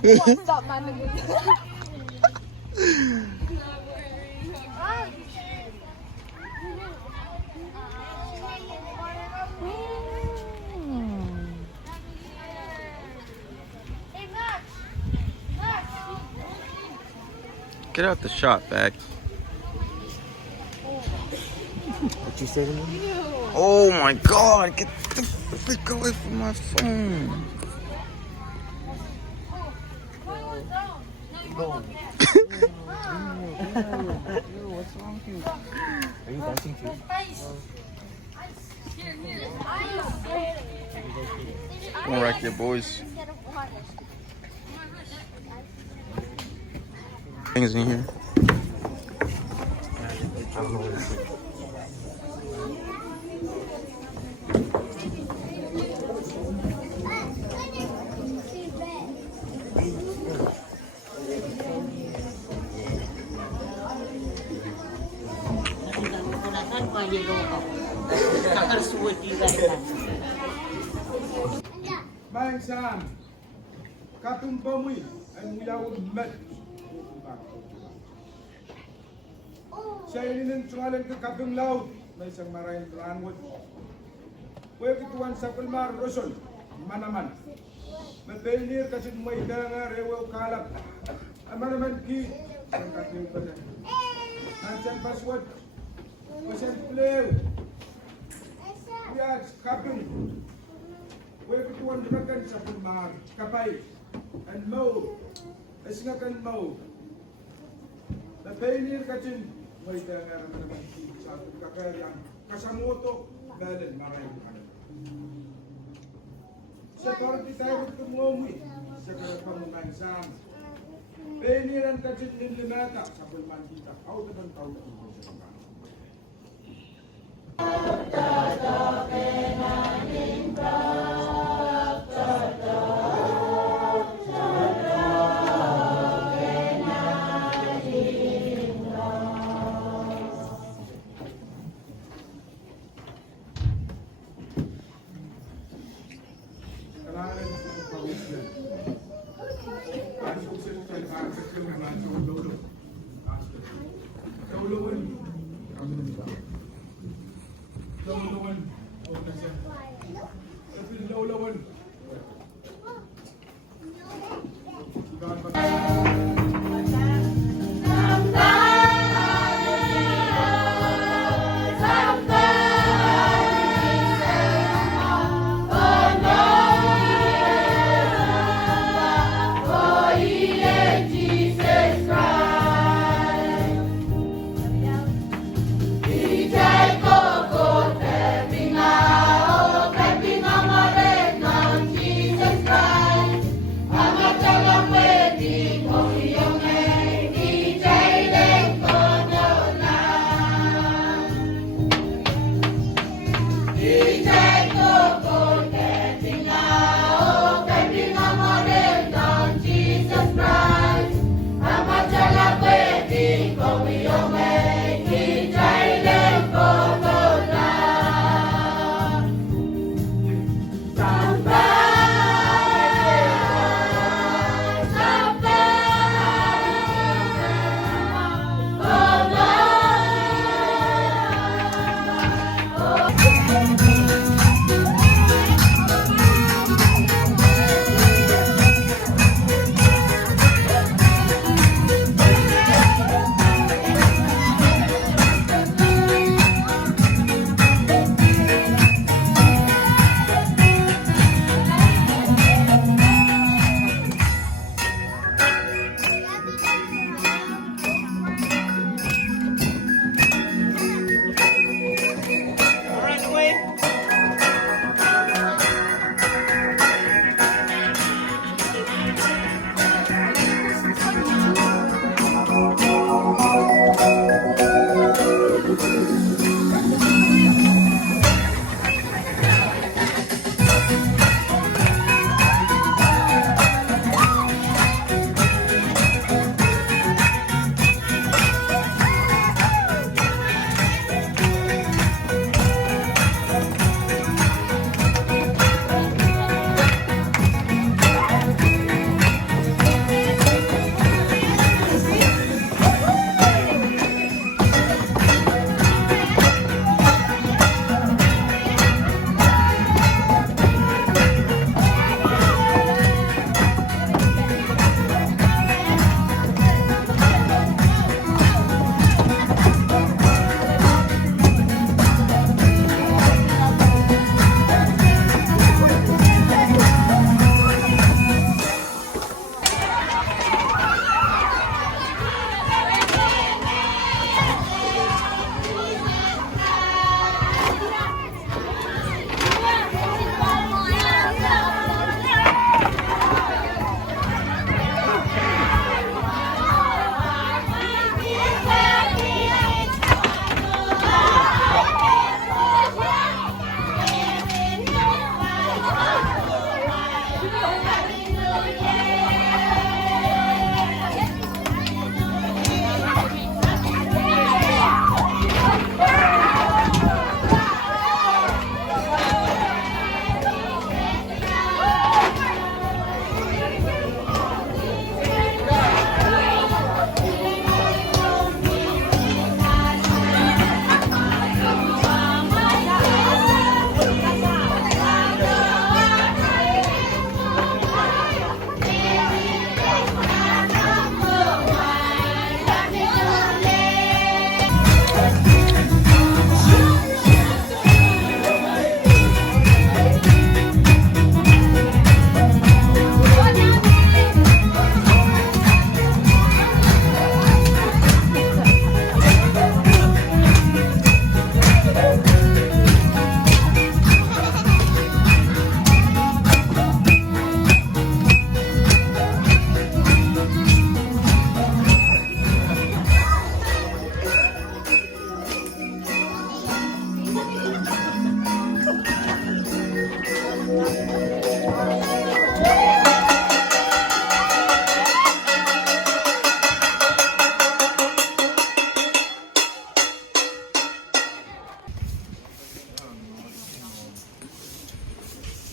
What's up, man? Get out the shot, bag. What you say to me? Oh my god, get the freak away from my phone. What's wrong with you? Are you dancing too? Don't wreck your boys. Things in here. I don't know what it is. Bang Sam, kapung pemui, and we are met. Saya ini soalan ke kapung laut, may isang maraming rangot. Pwede tuan sa Palmar Rosol, manaman. Mapelinir kasi may danga rewa kalap. Manaman ki, ang kapung pala. Nandiyan password, wasan play. Ya kapung. Pwede tuan dimakan sa Palmar, kapay, and mau, asingakan mau. Mapelinir kasi may danga manaman ki sa kakayang kasamoto galing maraming kanan. Seperti tayo tumumi sa kapamungan sa peniran kasi nilimata sa pulman kita. Ako na tao na ito sa mga. Jesus Christ.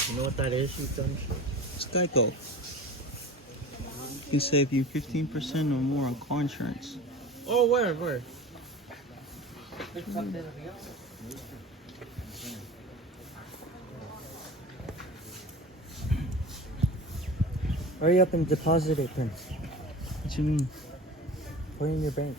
You know what that is, you dumb shit? It's Geico. Can save you 15% or more on car insurance. Oh, where? Hurry up and deposit it, Prince. What you mean? Put it in your bank.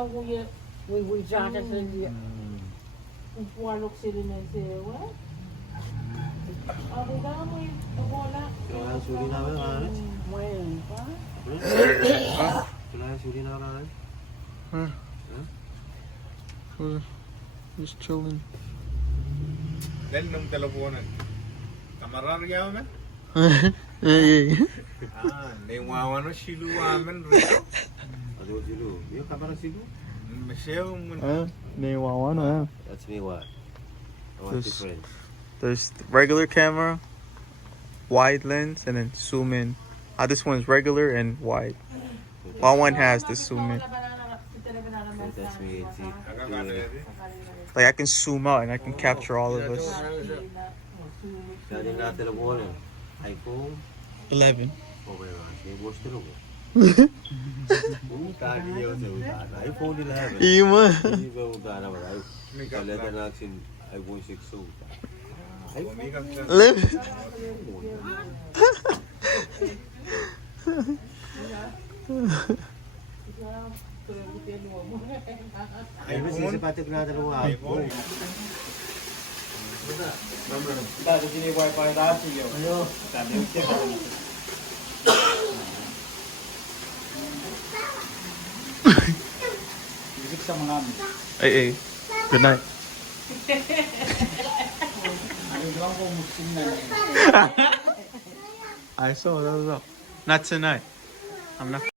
na kuya. Wih jacket sa dia. Puwalok sila na siya. What? Ako ka mo yung wala. Wala yung suli namin, Aris. Well, pa? Wala yung suli namin, Aris. Huh? Just chilling. Dahil ng teleponan. Kamarar kaya na? Yeah. Naiwawa na silu amin rin. Ano yung silu? Yung kamera silu? Masyao mo na. That's me, what? I want This- different. There's the regular camera, wide lens, and then zoom in. This one's regular and wide. While one has the zoom in. That's me, it's it. Like I can zoom out and I can capture all of us. Dati na teleponan. iPhone. 11. Okay na. Sige, boss talaga. Kagi yun sa utan. iPhone 11. Ima. Hindi ba utan naman? Kaleta natin iPhone 6 sa utan. Umikap siya. 11. Ay, mas isipatik natin ang iPhone. Dati sini wifi dati yo. Ayo. Dati yung check ako. Bisik sa mga amin. Hey. Good night. Ano lang ko muslim na niya. I saw that was up. Not tonight. I'm not.